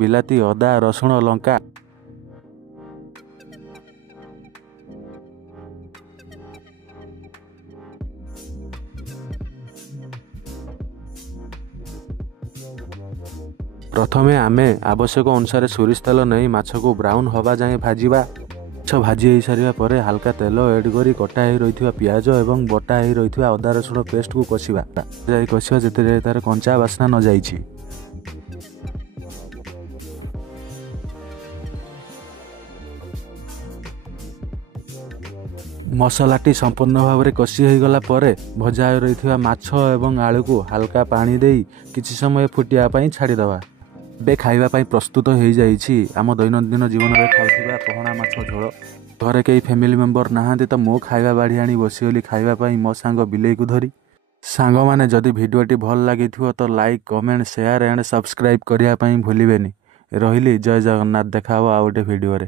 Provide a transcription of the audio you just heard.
ବିଲାତି, ଅଦା, ରସୁଣ, ଲଙ୍କା। ପ୍ରଥମେ ଆମେ ଆବଶ୍ୟକ ଅନୁସାରେ ସୋରିଷ ତେଲ ନେଇ ମାଛକୁ ବ୍ରାଉନ୍ ହେବା ଯାଏଁ ଭାଜିବା। ମାଛ ଭାଜି ହୋଇସାରିବା ପରେ ହାଲକା ତେଲ ଏଡ୍ କରି କଟା ହୋଇ ରହିଥିବା ପିଆଜ ଏବଂ ବଟା ହୋଇ ରହିଥିବା ଅଦା ରସୁଣ ପେଷ୍ଟକୁ କଷିବା ଯେତେବେଳେ ତାର କଞ୍ଚା ବାସ୍ନା ନ ଯାଇଛି। ମସଲାଟି ସମ୍ପୂର୍ଣ୍ଣ ଭାବରେ କଷି ହୋଇଗଲା ପରେ ଭଜା ହୋଇ ରହିଥିବା ମାଛ ଏବଂ ଆଳୁକୁ ହାଲକା ପାଣି ଦେଇ କିଛି ସମୟ ଫୁଟିବା ପାଇଁ ଛାଡ଼ିଦେବା। ଏବେ ଖାଇବା ପାଇଁ ପ୍ରସ୍ତୁତ ହୋଇଯାଇଛି ଆମ ଦୈନନ୍ଦିନ ଜୀବନରେ ଖାଉଥିବା ପହଣା ମାଛ ଝୋଳ। ଘରେ କେହି ଫ୍ୟାମିଲି ମେମ୍ବର ନାହାନ୍ତି ତ ମୁଁ ଖାଇବା ବାଢ଼ି ଆଣି ବସିଗଲି ଖାଇବା ପାଇଁ ମୋ ସାଙ୍ଗ ବିଲେଇକୁ ଧରି। ସାଙ୍ଗମାନେ ଯଦି ଭିଡ଼ିଓଟି ଭଲ ଲାଗିଥିବ ତ like, comment, share and subscribe କରିବା ପାଇଁ ଭୁଲିବେନି। ରହିଲି, ଜୟ ଜଗନ୍ନାଥ। ଦେଖା ହେବ ଆଉ ଗୋଟେ ଭିଡ଼ିଓରେ।